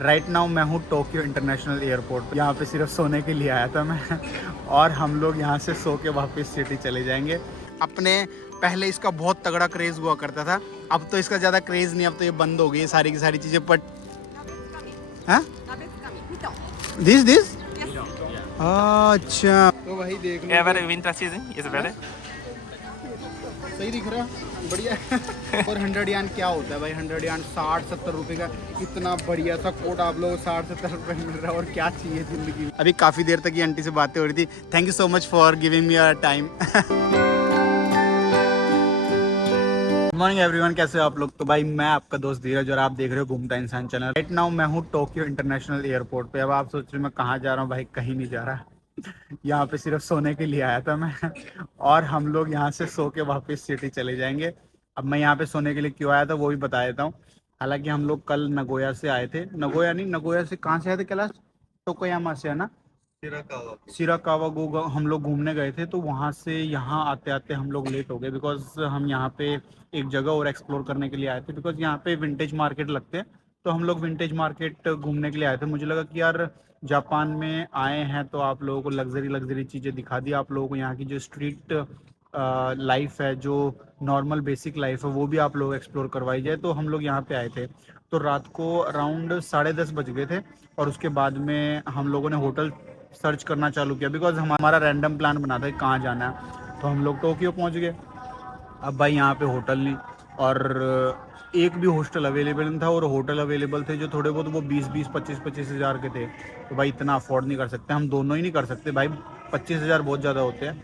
Right now मैं हूँ Tokyo international airport. यहाँ पे सिर्फ सोने के लिए आया था मैं और हम लोग यहाँ से सो के वापस सिटी चले जाएंगे। अपने पहले इसका बहुत तगड़ा क्रेज़ हुआ करता था, अब तो इसका ज़्यादा क्रेज़ नहीं, अब तो ये बंद हो गई है सारी की सारी चीज़ें। बट हाँ दिस दिस अच्छा तो भाई देख लो। Ever winter season is better. सही दिख रहा है, बढ़िया है। और 100 यान क्या होता है भाई, 100 यान 60-70 रुपए का इतना बढ़िया सा कोट आप लोग 60-70 रुपए में मिल रहा है, और क्या चाहिए जिंदगी में। अभी काफ़ी देर तक ये आंटी से बातें हो रही थी। Thank you so much for giving me your time. Morning everyone, कैसे हो आप लोग। तो भाई मैं आपका दोस्त धीरज और आप देख रहे हो घूमता इंसान चैनल। राइट नाउ मैं हूँ टोक्यो इंटरनेशनल एयरपोर्ट पे। अब आप सोच रहे हो मैं कहाँ जा रहा हूँ, भाई कहीं नहीं जा रहा। यहाँ पे सिर्फ सोने के लिए आया था मैं और हम लोग यहाँ से सो के वापस सिटी चले जाएंगे। अब मैं यहाँ पे सोने के लिए क्यों आया था वो भी बता देता हूँ। हालांकि हम लोग कल नगोया से आए थे, नगोया नहीं, नगोया से कहाँ से आए थे कैलाश, टोकोयामा से है ना, सिराकावा गो हम लोग घूमने गए थे। तो वहाँ से यहाँ आते आते हम लोग लेट हो गए, बिकॉज हम यहाँ पे एक जगह और एक्सप्लोर करने के लिए आए थे। बिकॉज यहाँ पे विंटेज मार्केट लगते हैं, तो हम लोग विंटेज मार्केट घूमने के लिए आए थे। मुझे लगा कि यार जापान में आए हैं तो आप लोगों को लग्जरी लग्जरी चीज़ें दिखा दी, आप लोगों को यहाँ की जो स्ट्रीट लाइफ है, जो नॉर्मल बेसिक लाइफ है, वो भी आप लोग एक्सप्लोर करवाई जाए। तो हम लोग यहाँ पे आए थे। तो रात को अराउंड 10:30 बज गए थे और उसके बाद में हम लोगों ने होटल सर्च करना चालू किया, बिकॉज हमारा रैंडम प्लान बना था कि कहाँ जाना है। तो हम लोग टोक्यो पहुँच गए। अब भाई यहाँ पे होटल नहीं और एक भी हॉस्टल अवेलेबल नहीं था, और होटल अवेलेबल थे जो थोड़े बहुत वो 20-20, 25-25 हज़ार के थे। तो भाई इतना अफोर्ड नहीं कर सकते, हम दोनों ही नहीं कर सकते भाई, 25 हज़ार बहुत ज़्यादा होते हैं।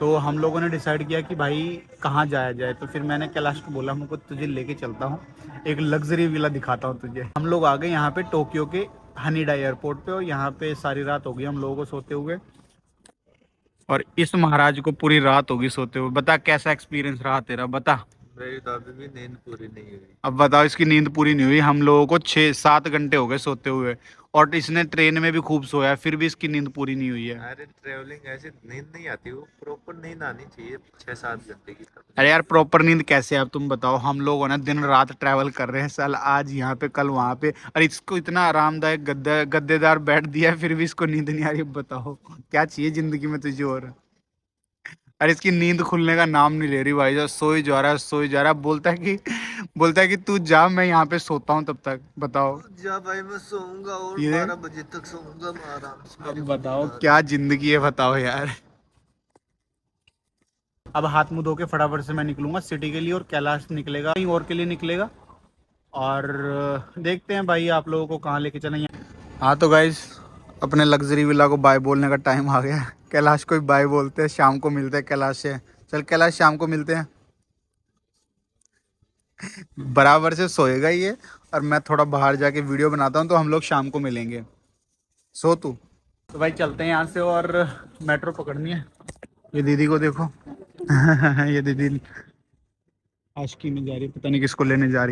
तो हम लोगों ने डिसाइड किया कि भाई कहाँ जाया जाए। तो फिर मैंने कैलाश को बोला, हमको तुझे लेके चलता हूँ, एक लग्जरी विला दिखाता हूँ तुझे। हम लोग आ गए यहाँ पे टोक्यो के हनीडा एयरपोर्ट पे, और यहाँ पे सारी रात हो गई हम लोगों को सोते हुए, और इस महाराज को पूरी रात होगी सोते हुए। बता कैसा एक्सपीरियंस रहा तेरा, बता। मेरी तो अभी भी नींद पूरी नहीं हुई। अब बताओ, इसकी नींद पूरी नहीं हुई। हम लोगों को 6-7 घंटे हो गए सोते हुए, और इसने ट्रेन में भी खूब सोया, फिर भी इसकी नींद पूरी नहीं हुई है। अरे ट्रेवलिंग ऐसे नींद नहीं आती, वो प्रॉपर नींद आनी चाहिए 6-7 घंटे की। अरे यार प्रॉपर नींद कैसे है, अब तुम बताओ। हम लोग ना दिन रात ट्रैवल कर रहे हैं, साल आज यहाँ पे कल वहाँ पे, और इसको इतना आरामदायक गद्देदार बेड दिया है, फिर भी इसको नींद नहीं आ रही। अब बताओ क्या चाहिए जिंदगी में तुझे और। अरे इसकी नींद खुलने का नाम नहीं ले रही भाई, जो सोई जा रहा है सोई जा रहा है। बोलता है कि तू जा, मैं यहाँ पे सोता हूँ तब तक। बताओ जा भाई, मैं सोऊंगा और ये 12 बजे तक सोऊंगा मैं आराम से। अब बताओ क्या जिंदगी है, बताओ यार। अब हाथ मुंह धो के फटाफट से मैं निकलूंगा सिटी के लिए, और कैलाश निकलेगा कहीं और के लिए निकलेगा, और देखते हैं भाई आप लोगों को कहाँ लेके चलेंगे। हाँ तो गाइज, अपने लग्जरी विला को बाय बोलने का टाइम आ गया। कैलाश को भी बाय बोलते हैं, शाम को मिलते हैं कैलाश से। चल कैलाश, शाम को मिलते हैं। बराबर से सोएगा ये, और मैं थोड़ा बाहर जाके वीडियो बनाता हूँ, तो हम लोग शाम को मिलेंगे। सो तू। तो भाई चलते हैं यहाँ से, और मेट्रो पकड़नी है। ये दीदी को देखो ये दीदी आशिकी में जा रही है, पता नहीं किसको लेने जा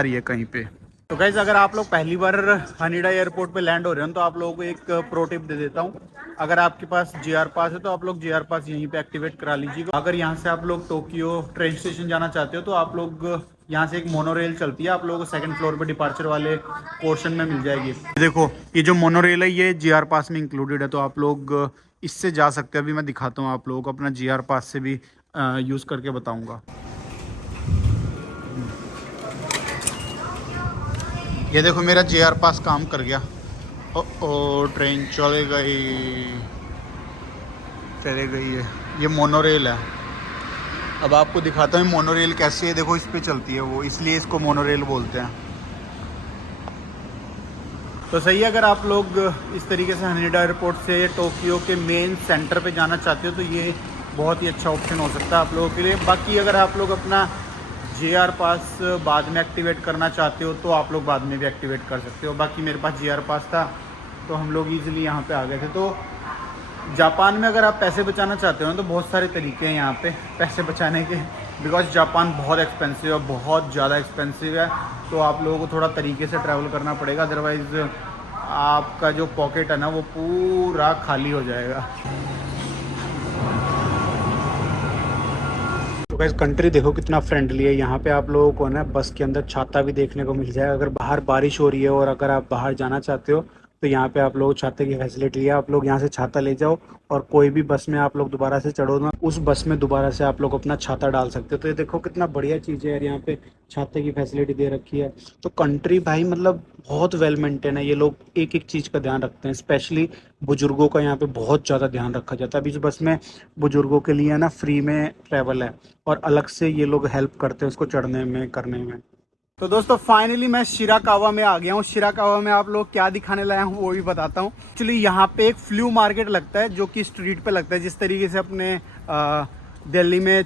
रही है कहीं पे। तो गाइज, अगर आप लोग पहली बार हनीडा एयरपोर्ट पे लैंड हो रहे हो तो आप लोगों को एक प्रो टिप दे देता हूँ। अगर आपके पास जीआर पास है तो आप लोग जीआर पास यहीं पे एक्टिवेट करा लीजिएगा। अगर यहाँ से आप लोग टोक्यो ट्रेन स्टेशन जाना चाहते हो तो आप लोग यहाँ से एक मोनोरेल चलती है, आप लोगों को सेकंड फ्लोर पे डिपार्चर वाले पोर्शन में मिल जाएगी। देखो ये जो मोनोरेल है ये जीआर पास में इंक्लूडेड है, तो आप लोग इससे जा सकते हैं। अभी मैं दिखाता हूँ आप लोगों को, अपना जीआर पास से भी यूज़ करके बताऊँगा। ये देखो मेरा जीआर पास काम कर गया। ओ ट्रेन चले गई है। ये मोनोरेल है। अब आपको दिखाता हूँ मोनोरेल कैसी है। देखो इस पे चलती है वो, इसलिए इसको मोनोरेल बोलते हैं। तो सही है, अगर आप लोग इस तरीके से हनीडा एयरपोर्ट से टोक्यो के मेन सेंटर पे जाना चाहते हो तो ये बहुत ही अच्छा ऑप्शन हो सकता है आप लोगों के लिए। बाकी अगर आप लोग अपना जीआर पास बाद में एक्टिवेट करना चाहते हो तो आप लोग बाद में भी एक्टिवेट कर सकते हो। बाकी मेरे पास जीआर पास था तो हम लोग ईजिली यहाँ पे आ गए थे। तो जापान में अगर आप पैसे बचाना चाहते हो तो बहुत सारे तरीके हैं यहाँ पे पैसे बचाने के, बिकॉज जापान बहुत एक्सपेंसिव है, बहुत ज़्यादा एक्सपेंसिव है। तो आप लोगों को थोड़ा तरीके से ट्रैवल करना पड़ेगा, अदरवाइज़ आपका जो पॉकेट है ना वो पूरा खाली हो जाएगा। तो गाइस कंट्री देखो कितना फ्रेंडली है। यहाँ पे आप लोगों को ना बस के अंदर छाता भी देखने को मिल जाएगा। अगर बाहर बारिश हो रही है और अगर आप बाहर जाना चाहते हो तो यहाँ पे आप लोग छाते की फैसिलिटी है। आप लोग यहाँ से छाता ले जाओ और कोई भी बस में आप लोग दोबारा से चढ़ो ना, उस बस में दोबारा से आप लोग अपना छाता डाल सकते हो। तो ये देखो कितना बढ़िया चीज़ है यार, यहाँ पे छाते की फैसिलिटी दे रखी है। तो कंट्री भाई मतलब बहुत वेल मेंटेन है। ये लोग एक एक चीज़ का ध्यान रखते हैं, स्पेशली बुजुर्गों का यहाँ पे बहुत ज़्यादा ध्यान रखा जाता है। अभी इस बस में बुजुर्गों के लिए ना फ्री में ट्रैवल है और अलग से ये लोग हेल्प करते हैं उसको चढ़ने में करने में। तो दोस्तों फाइनली मैं शिराकावा में आ गया हूँ। शिराकावा में आप लोग क्या दिखाने लाया हूँ वो भी बताता हूँ। एक्चुअली यहाँ पे एक फ्लू मार्केट लगता है जो कि स्ट्रीट पे लगता है। जिस तरीके से अपने दिल्ली में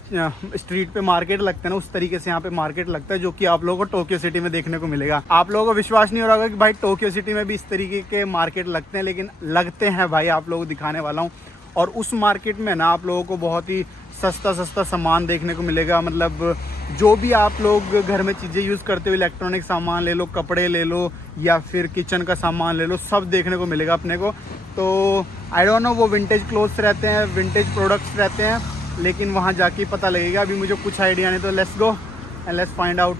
स्ट्रीट पे मार्केट लगता है ना, उस तरीके से यहाँ पे मार्केट लगता है, जो कि आप लोगों को टोक्यो सिटी में देखने को मिलेगा। आप लोगों को विश्वास नहीं हो रहा होगा कि भाई टोक्यो सिटी में भी इस तरीके के मार्केट लगते हैं, लेकिन लगते हैं भाई। आप लोगों को दिखाने वाला हूँ। और उस मार्केट में ना आप लोगों को बहुत ही सस्ता सामान देखने को मिलेगा। मतलब जो भी आप लोग घर में चीज़ें यूज़ करते हो, इलेक्ट्रॉनिक सामान ले लो, कपड़े ले लो या फिर किचन का सामान ले लो, सब देखने को मिलेगा अपने को। तो आई डोंट नो वो विंटेज क्लोथ्स रहते हैं, विंटेज प्रोडक्ट्स रहते हैं, लेकिन वहाँ जाके पता लगेगा। अभी मुझे कुछ आइडिया नहीं, तो let's go and let's find out.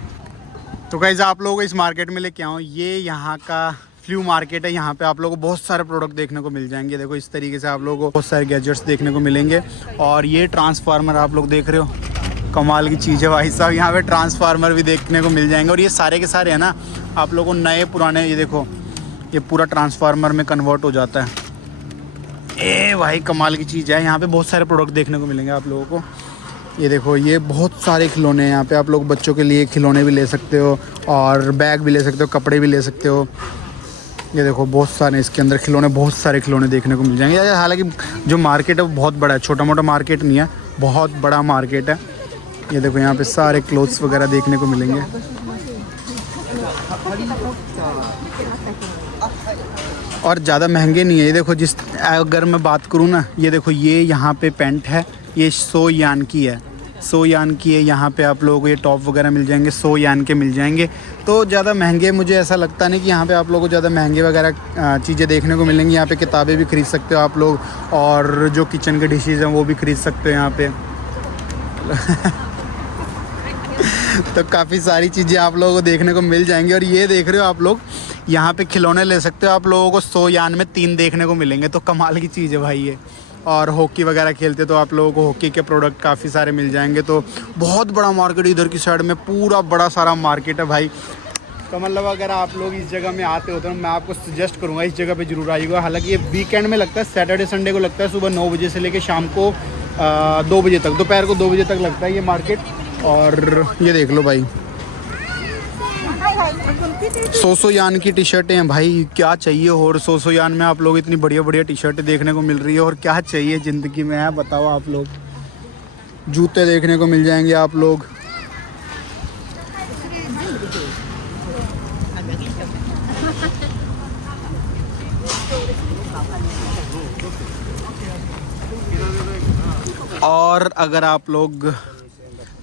तो गाइस आप लोगों को इस मार्केट में लेके आऊँ। ये यहाँ का फ्लू मार्केट है। यहाँ पे आप लोगों को बहुत सारे प्रोडक्ट देखने को मिल जाएंगे। देखो इस तरीके से आप लोगों को बहुत सारे गैजेट्स देखने को मिलेंगे। और ये ट्रांसफार्मर आप लोग देख रहे हो, कमाल की चीज़ है भाई साहब। यहाँ पे ट्रांसफार्मर भी देखने को मिल जाएंगे। और ये सारे के सारे है ना आप लोगों को नए पुराने, ये देखो ये पूरा ट्रांसफार्मर में कन्वर्ट हो जाता है। ए भाई कमाल की चीज़ है। यहाँ पे बहुत सारे प्रोडक्ट देखने को मिलेंगे आप लोगों को। ये देखो ये बहुत सारे खिलौने हैं। यहाँ पे आप लोग बच्चों के लिए खिलौने भी ले सकते हो और बैग भी ले सकते हो, कपड़े भी ले सकते हो। ये देखो बहुत सारे इसके अंदर खिलौने, बहुत सारे खिलौने देखने को मिल जाएंगे। हालांकि जो मार्केट है वो बहुत बड़ा है, छोटा मोटा मार्केट नहीं है, बहुत बड़ा मार्केट है। ये देखो यहाँ पे सारे क्लोथ्स वगैरह देखने को मिलेंगे। और ज़्यादा महंगे नहीं है। ये देखो जिस अगर मैं बात करूँ ना, ये देखो ये यहाँ पे पेंट है, ये 100 यान की है, 100 यान की है। यहाँ पे आप लोगों को ये टॉप वगैरह मिल जाएंगे, 100 यान के मिल जाएंगे। तो ज़्यादा महंगे मुझे ऐसा लगता नहीं कि यहाँ पे आप लोगों को ज़्यादा महंगे वगैरह चीज़ें देखने को मिलेंगी। यहाँ पे किताबें भी खरीद सकते हो आप लोग, और जो किचन के डिशेज़ हैं वो भी खरीद सकते हो यहाँ पे। तो काफ़ी सारी चीज़ें आप लोगों को देखने को मिल जाएंगी। और ये देख रहे हो आप लोग, यहाँ पे खिलौने ले सकते हो। आप लोगों को 100 यान में 3 देखने को मिलेंगे। तो कमाल की चीज़ है भाई ये। और हॉकी वगैरह खेलते तो आप लोगों को हॉकी के प्रोडक्ट काफ़ी सारे मिल जाएंगे। तो बहुत बड़ा मार्केट इधर की साइड में, पूरा बड़ा सारा मार्केट है भाई। तो मतलब अगर आप लोग इस जगह में आते हो तो मैं आपको सजेस्ट करूँगा इस जगह पे ज़रूर आइएगा। हालांकि ये वीकेंड में लगता है, सैटरडे संडे को लगता है, सुबह 9 बजे से लेकर शाम को 2 बजे तक, दोपहर को 2 बजे तक लगता है ये मार्केट। और ये देख लो भाई 100 यान की टी शर्टें हैं भाई, क्या चाहिए। और 100 यान में आप लोग इतनी बढ़िया बढ़िया टी शर्टें देखने को मिल रही है, और क्या चाहिए ज़िंदगी में है बताओ आप लोग। जूते देखने को मिल जाएंगे आप लोग। और अगर आप लोग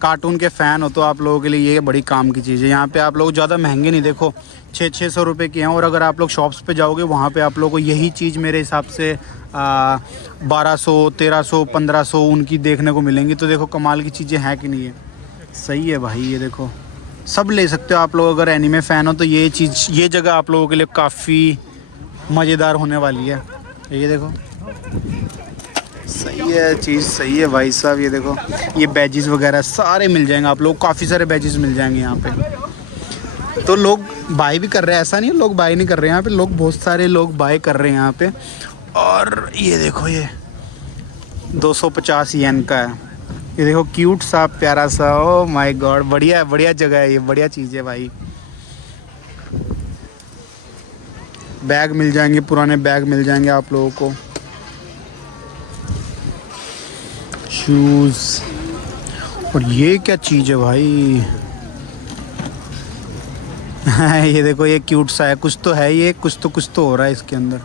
कार्टून के फ़ैन हो तो आप लोगों के लिए ये बड़ी काम की चीज़ है। यहाँ पे आप लोग ज़्यादा महंगे नहीं, देखो 600 रुपये के हैं। और अगर आप लोग शॉप्स पे जाओगे वहाँ पे आप लोगों को यही चीज़ मेरे हिसाब से 1200, 1300, 1500 उनकी देखने को मिलेंगी। तो देखो कमाल की चीज़ें हैं कि नहीं है, सही है भाई। ये देखो सब ले सकते हो आप लोग। अगर एनीमे फ़ैन हो तो ये चीज़, ये जगह आप लोगों के लिए काफ़ी मज़ेदार होने वाली है। ये देखो सही है चीज़, सही है भाई साहब। ये देखो ये बैजेस वगैरह सारे मिल जाएंगे आप लोग, काफ़ी सारे बैजेस मिल जाएंगे यहाँ पे। तो लोग बाय भी कर रहे हैं, ऐसा नहीं है लोग बाय नहीं कर रहे हैं। यहाँ पे लोग, बहुत सारे लोग बाय कर रहे हैं यहाँ पे। और ये देखो ये 250 येन का है। ये देखो क्यूट सा प्यारा सा, ओ माय गॉड, बढ़िया बढ़िया जगह है ये, बढ़िया चीज़ है भाई। बैग मिल जाएंगे, पुराने बैग मिल जाएंगे आप लोगों को, शूज़। और ये क्या चीज़ है भाई। ये देखो ये क्यूट सा है, कुछ तो है ये, कुछ तो हो रहा है इसके अंदर,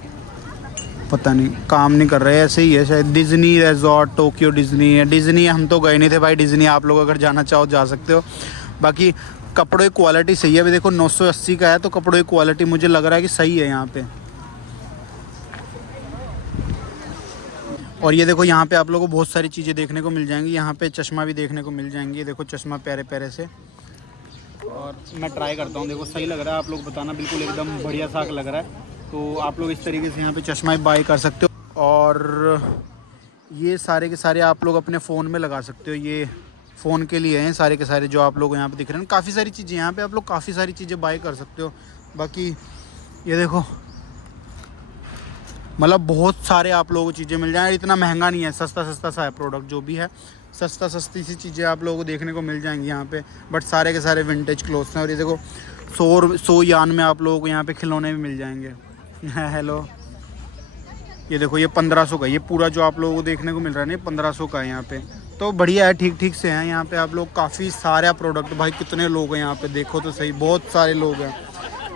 पता नहीं, काम नहीं कर रहे, ऐसे ही है शायद। डिज्नी रिजॉर्ट, टोक्यो डिज्नी है। डिज्नी हम तो गए नहीं थे भाई, डिज्नी आप लोग अगर जाना चाहो जा सकते हो। बाकी कपड़ों की क्वालिटी सही है। अभी देखो 980 का है, तो कपड़ों की क्वालिटी मुझे लग रहा है कि सही है यहाँ पे। और ये देखो यहाँ पे आप लोगों को बहुत सारी चीज़ें देखने को मिल जाएंगी। यहाँ पे चश्मा भी देखने को मिल जाएंगी। देखो चश्मा प्यारे प्यारे से, और मैं ट्राई करता हूँ। देखो सही लग रहा है, आप लोग बताना, बिल्कुल एकदम बढ़िया सा लग रहा है। तो आप लोग इस तरीके से यहाँ पे चश्मा भी बाई कर सकते हो। और ये सारे के सारे आप लोग अपने फ़ोन में लगा सकते हो। ये फ़ोन के लिए हैं सारे के सारे जो आप लोग यहाँ पे दिख रहे हैं। काफ़ी सारी चीज़ें यहाँ पे आप लोग काफ़ी सारी चीज़ें बाई कर सकते हो। बाकी ये देखो, मतलब बहुत सारे आप लोगों को चीज़ें मिल जाएंगी। इतना महंगा नहीं है, सस्ता सस्ता सा है प्रोडक्ट जो भी है। सस्ता सस्ती सी चीज़ें आप लोगों को देखने को मिल जाएंगी यहाँ पे। बट सारे के सारे विंटेज क्लोथ्स हैं। और ये देखो 100 यान में आप लोगों को यहाँ पे खिलौने भी मिल जाएंगे। हेलो, ये देखो ये 1500 का, ये पूरा जो आप लोगों को देखने को मिल रहा है ना 1500 का है यहाँ पे। तो बढ़िया है, ठीक ठीक से हैं यहाँ पे आप लोग। काफ़ी सारा प्रोडक्ट, भाई कितने लोग हैं यहाँ पे, देखो तो सही, बहुत सारे लोग हैं।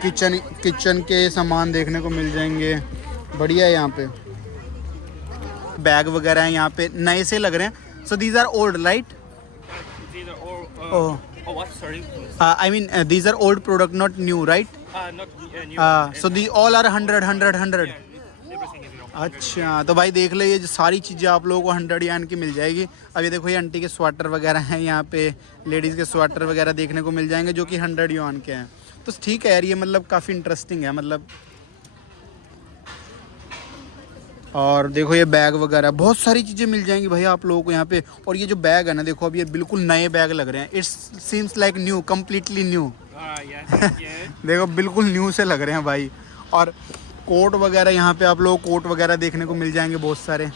किचन के सामान देखने को मिल जाएंगे, बढ़िया है यहाँ पे। बैग वगैरह हैं यहाँ पे, नए से लग रहे हैं। So these are old right? I mean these are old product, not new right? So the all are 100। अच्छा, तो भाई देख लो, ये जो सारी चीज़ें आप लोगों को 100 यान की मिल जाएगी। अब ये देखो, ये आंटी के स्वेटर वगैरह हैं यहाँ पे, लेडीज़ के स्वेटर वगैरह देखने को मिल जाएंगे जो कि 100 यान के हैं। तो ठीक है यार, ये मतलब काफ़ी इंटरेस्टिंग है मतलब। और देखो ये बैग वगैरह, बहुत सारी चीज़ें मिल जाएंगी भाई आप लोगों को यहाँ पे। और ये जो बैग है ना, देखो अब ये बिल्कुल नए बैग लग रहे हैं। It's seems like new, completely new. देखो बिल्कुल न्यू से लग रहे हैं भाई। और कोट वगैरह यहाँ पे आप लोग कोट वगैरह देखने को मिल जाएंगे बहुत सारे।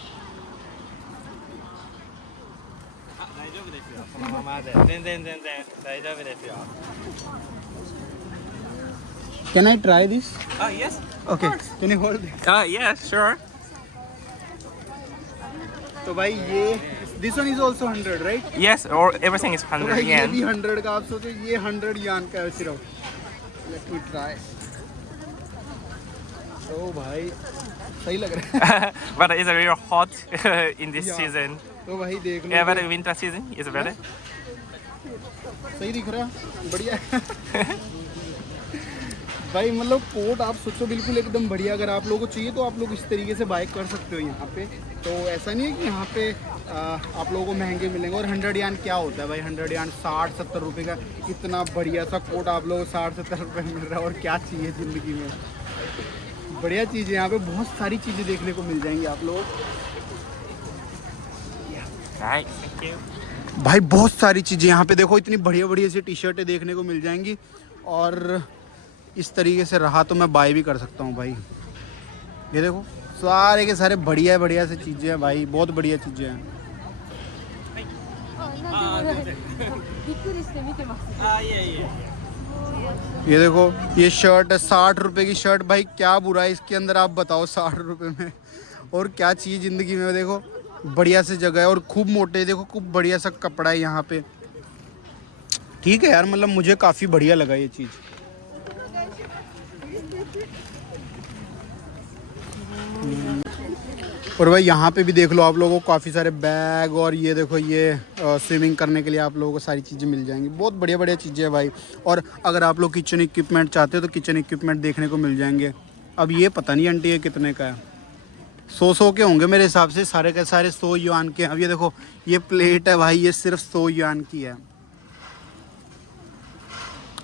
Can I try this? Yes. Okay. Can you hold this? Yeah, sure. तो भाई ये this one is also 100 right? Yes, or everything is तो 100 भाई ये yen. भी 100 का, आप सोचो ये 100 यान का है सिर्फ। Let me try. तो भाई सही लग रहा है। But it's very hot in this Yeah. season. तो भाई देख लो, Yeah, but winter season is better. सही दिख रहा, बढ़िया है। भाई मतलब कोट आप सोचो बिल्कुल एकदम बढ़िया। अगर आप लोगों को चाहिए तो आप लोग इस तरीके से बाय कर सकते हो यहाँ पे। तो ऐसा नहीं है कि यहाँ पे आप लोगों को महंगे मिलेंगे। और 100 यान क्या होता है भाई, 100 यान 60-70 रुपये का इतना बढ़िया सा कोट आप लोगों को 60-70 रुपये में मिल रहा है। और क्या चाहिए ज़िंदगी में, बढ़िया चीज़ है। यहाँ पे बहुत सारी चीज़ें देखने को मिल जाएंगी आप लोग। Right, thank you. भाई बहुत सारी चीज़ें यहाँ पे देखो, इतनी बढ़िया बढ़िया सी टी शर्टें देखने को मिल जाएंगी। और इस तरीके से रहा तो मैं बाय भी कर सकता हूँ भाई। ये देखो सारे के सारे बढ़िया बढ़िया से चीज़ें हैं भाई, बहुत बढ़िया चीज़ें हैं। ये देखो ये शर्ट है 60 रुपये की शर्ट। भाई क्या बुरा है इसके अंदर, आप बताओ 60 रुपये में। और क्या चाहिए ज़िंदगी में। देखो बढ़िया से जगह है और खूब मोटे, देखो खूब बढ़िया सा कपड़ा है यहाँ पे। ठीक है यार, मतलब मुझे काफ़ी बढ़िया लगा ये चीज़। और भाई यहाँ पे भी देख लो आप लोगों को काफ़ी सारे बैग। और ये देखो ये स्विमिंग करने के लिए आप लोगों को सारी चीज़ें मिल जाएंगी, बहुत बढ़िया बढ़िया चीज़ें हैं भाई। और अगर आप लोग किचन इक्विपमेंट चाहते हो तो किचन इक्विपमेंट देखने को मिल जाएंगे। अब ये पता नहीं आंटी ये कितने का है, 100 के होंगे मेरे हिसाब से, सारे के सारे 100 युआन के। अब ये देखो ये प्लेट है भाई, ये सिर्फ 100 युआन की है।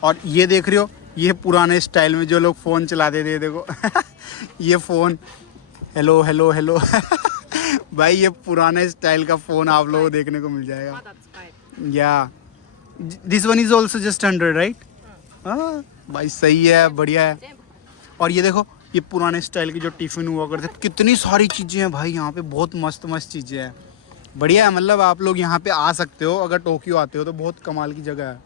और ये देख रहे हो, ये पुराने स्टाइल में जो लोग फ़ोन चलाते थे, देखो ये फ़ोन, हेलो हेलो हेलो भाई ये पुराने स्टाइल का फ़ोन आप लोगों को देखने को मिल जाएगा। या this one is also just 100 right? हाँ भाई सही है, बढ़िया है। और ये देखो ये पुराने स्टाइल की जो टिफ़िन हुआ करते, कितनी सारी चीज़ें हैं भाई यहाँ पे, बहुत मस्त मस्त चीज़ें हैं, बढ़िया है। मतलब आप लोग यहाँ पे आ सकते हो, अगर टोक्यो आते हो तो बहुत कमाल की जगह है।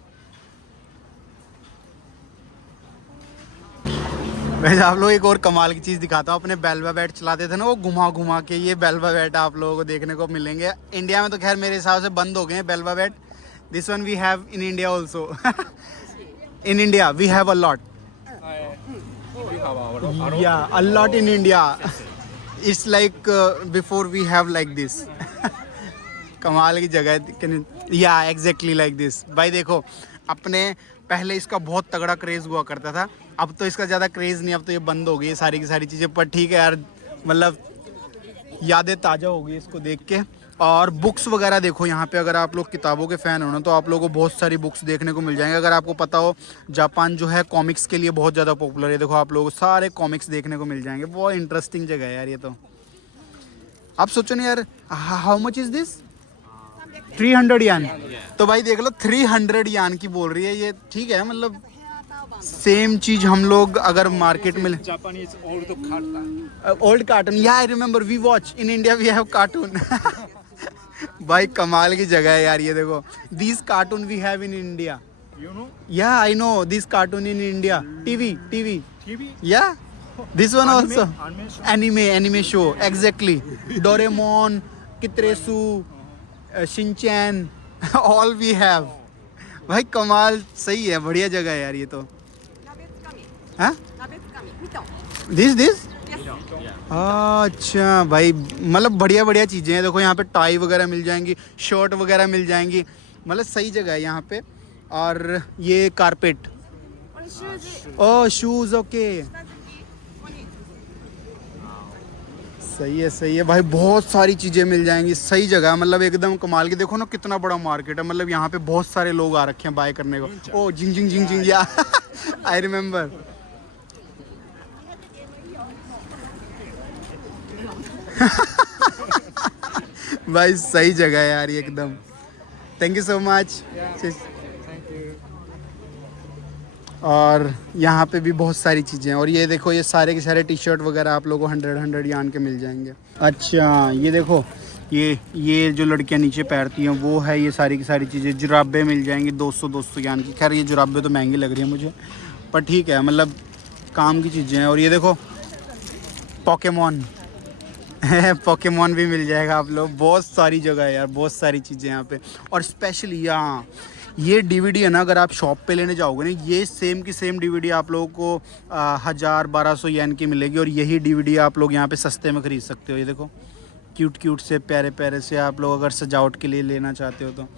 वैसे आप लोग एक और कमाल की चीज़ दिखाता हूँ, अपने बेल्वा बैट चलाते थे ना वो घुमा घुमा के, ये बेल्वा बैट आप लोगों को देखने को मिलेंगे। इंडिया में तो खैर मेरे हिसाब से बंद हो गए हैं बेल्वा बैट। This one we have in India also. In India we have a lot. Yeah, a lot in India. It's like before we have like this. कमाल की जगह है। Yeah, exactly like this. भाई देखो अपने पहले इसका बहुत तगड़ा क्रेज़ हुआ करता था, अब तो इसका ज़्यादा क्रेज़ नहीं, अब तो ये बंद हो गई है सारी की सारी चीज़ें। पर ठीक है यार, मतलब यादें ताज़ा हो गई इसको देख के। और बुक्स वगैरह देखो यहाँ पे, अगर आप लोग किताबों के फ़ैन हो ना तो आप लोगों को बहुत सारी बुक्स देखने को मिल जाएंगे। अगर आपको पता हो जापान जो है कॉमिक्स के लिए बहुत ज़्यादा पॉपुलर है, देखो आप लोगों को सारे कॉमिक्स देखने को मिल जाएंगे। बहुत इंटरेस्टिंग जगह है यार ये तो। आप सोचो ना यार, हाउ मच इज़ दिस? 300 यान। तो भाई देख लो 300 यान की बोल रही है ये, ठीक है। मतलब सेम चीज हम लोग अगर मार्केट में Japanese old cartoon. Old cartoon, yeah I remember we watch in India we have cartoon. भाई कमाल की जगह है यार ये देखो, this cartoon we have in India. You know? Yeah I know this cartoon in India, TV TV? Yeah this one also Anime show? Anime show exactly. Doraemon, Kiteretsu, Shinchan, all we have. भाई कमाल, सही है, बढ़िया जगह है यार ये तो। हाँ दिस अच्छा भाई, मतलब बढ़िया बढ़िया चीज़ें हैं। देखो यहाँ पे टाई वगैरह मिल जाएंगी, शर्ट वगैरह मिल जाएंगी, मतलब सही जगह है यहाँ पे। और ये कारपेट, ओह शूज़, ओके सही है भाई, बहुत सारी चीज़ें मिल जाएंगी, सही जगह है, मतलब एकदम कमाल की। देखो ना कितना बड़ा मार्केट है, मतलब यहाँ पे बहुत सारे लोग आ रखे हैं बाय करने को। ओ जिंग जिंग जिंग जिंग, या आई रिमेम्बर। भाई सही जगह है यार ये एकदम। Thank you so much. और यहाँ पे भी बहुत सारी चीज़ें हैं। और ये देखो ये सारे के सारे टी शर्ट वगैरह आप लोगों को 100 यान के मिल जाएंगे। अच्छा ये देखो, ये जो लड़कियाँ नीचे पैरती हैं वो है, ये सारी की सारी चीज़ें। जुराबे मिल जाएंगी 200 यान की। खैर ये जुराबे तो महंगी लग रही है मुझे, पर ठीक है, मतलब काम की चीज़ें हैं। और ये देखो पोकेमॉन पोकेमॉन भी मिल जाएगा आप लोग। बहुत सारी जगह है यार, बहुत सारी चीज़ें यहाँ पे। और स्पेशली यहाँ ये डीवीडी है ना, अगर आप शॉप पे लेने जाओगे ना, ये सेम की सेम डीवीडी आप लोगों को 1000-1200 येन की मिलेगी। और यही डीवीडी आप लोग यहाँ पे सस्ते में ख़रीद सकते हो। ये देखो क्यूट से प्यारे प्यारे से, आप लोग अगर सजावट के लिए लेना चाहते हो तो।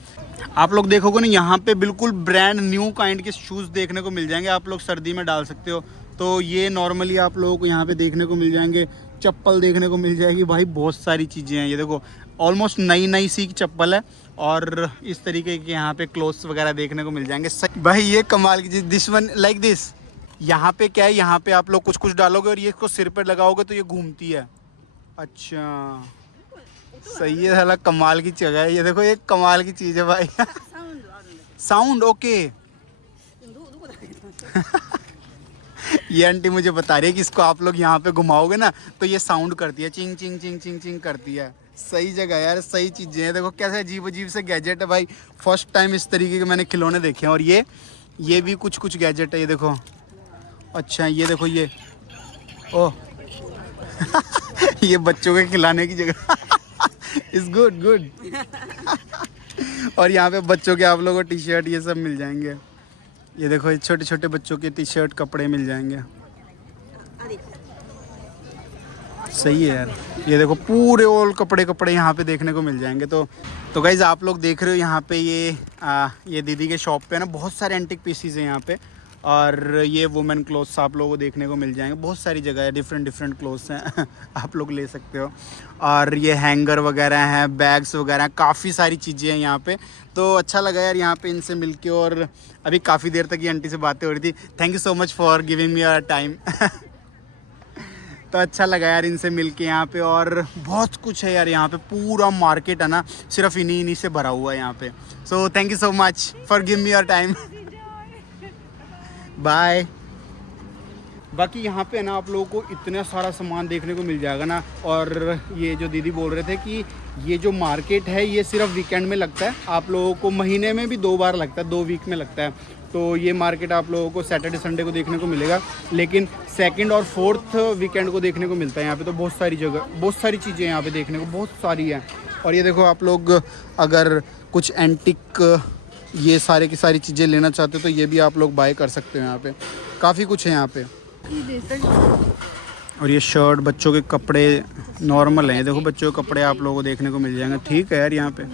आप लोग देखोगे ना यहाँ पे बिल्कुल ब्रांड न्यू काइंड के शूज़ देखने को मिल जाएंगे, आप लोग सर्दी में डाल सकते हो। तो ये नॉर्मली आप लोगों को यहाँ पे देखने को मिल जाएंगे। चप्पल देखने को मिल जाएगी भाई, बहुत सारी चीज़ें हैं। ये देखो ऑलमोस्ट नई सी चप्पल है। और इस तरीके के यहाँ पे क्लोथ्स वगैरह देखने को मिल जाएंगे। भाई ये कमाल की चीज़, दिस वन लाइक दिस। यहाँ पे क्या है, यहाँ पे आप लोग कुछ डालोगे और ये इसको सिर पे लगाओगे तो ये घूमती है। अच्छा सही है, साला कमाल की जगह है ये। देखो ये कमाल की चीज़ है भाई। Sound okay. ये आंटी मुझे बता रही है कि इसको आप लोग यहाँ पे घुमाओगे ना तो ये साउंड करती है, चिंग चिंग चिंग चिंग चिंग करती है। सही जगह यार, सही चीज़ें हैं। देखो कैसे अजीब से गैजेट है भाई, फर्स्ट टाइम इस तरीके के मैंने खिलौने देखे हैं। और ये भी कुछ गैजेट है, ये देखो। अच्छा ये देखो ये, ओह ये बच्चों के खिलाने की जगह। Is good. और यहाँ पे बच्चों के आप लोगों को टी शर्ट ये सब मिल जाएंगे। ये देखो ये छोटे बच्चों के टी शर्ट कपड़े मिल जाएंगे। सही है यार, ये देखो पूरे ऑल कपड़े यहाँ पे देखने को मिल जाएंगे। तो गाइज आप लोग देख रहे हो यहाँ पे ये दीदी के शॉप पे ना बहुत सारे एंटिक पीसीज हैं यहाँ पे। और ये वुमेन क्लोथ्स आप लोगों को देखने को मिल जाएंगे। बहुत सारी जगह है, डिफरेंट क्लोथ्स हैं आप लोग ले सकते हो। और ये हैंगर वगैरह हैं, बैग्स वगैरह हैं, काफ़ी सारी चीज़ें हैं यहाँ पे। तो अच्छा लगा यार यहाँ पे इनसे मिलके। और अभी काफ़ी देर तक ये आंटी से बातें हो रही थी। Thank you so much for giving me your time. तो अच्छा लगा यार इनसे मिलके यहाँ पे। और बहुत कुछ है यार यहाँ पे, पूरा मार्केट है ना सिर्फ इन्हीं से भरा हुआ है यहाँ पे। So thank you so much for give me your time. Bye. बाकी यहाँ पे ना आप लोगों को इतना सारा सामान देखने को मिल जाएगा ना। और ये जो दीदी बोल रहे थे कि ये जो मार्केट है ये सिर्फ वीकेंड में लगता है, आप लोगों को महीने में भी 2 बार लगता है, 2 वीक में लगता है। तो ये मार्केट आप लोगों को सैटरडे संडे को देखने को मिलेगा, लेकिन 2nd और 4th वीकेंड को देखने को मिलता है यहाँ पे। तो बहुत सारी जगह, बहुत सारी चीज़ें यहाँ पे देखने को बहुत सारी हैं। और ये देखो आप लोग अगर कुछ एंटिक ये सारे की सारी चीज़ें लेना चाहते हो तो ये भी आप लोग बाय कर सकते हो यहाँ पे। काफ़ी कुछ है यहाँ पे। और ये शर्ट, बच्चों के कपड़े नॉर्मल हैं। देखो बच्चों के कपड़े आप लोगों को देखने को मिल जाएंगे। ठीक है यार यहाँ पे।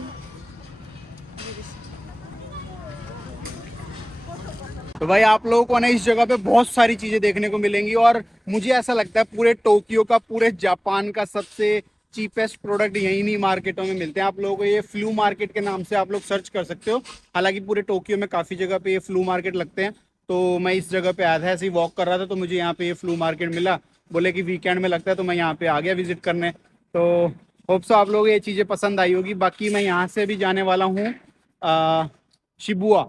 तो भाई आप लोगों को ना इस जगह पे बहुत सारी चीज़ें देखने को मिलेंगी। और मुझे ऐसा लगता है पूरे टोक्यो का, पूरे जापान का सबसे चीपेस्ट प्रोडक्ट यहीं नहीं मार्केटों में मिलते हैं। आप लोगों को ये फ्लू मार्केट के नाम से आप लोग सर्च कर सकते हो। हालांकि पूरे टोक्यो में काफ़ी जगह पे ये फ्लू मार्केट लगते हैं। तो मैं इस जगह पे आया था, ऐसे ही वॉक कर रहा था तो मुझे यहाँ पे ये फ्लू मार्केट मिला। बोले कि वीकेंड में लगता है, तो मैं यहाँ पे आ गया विजिट करने। तो होप सो आप लोगों को ये चीज़ें पसंद आई होगी। बाकी मैं यहाँ से भी जाने वाला हूँ शिबुया।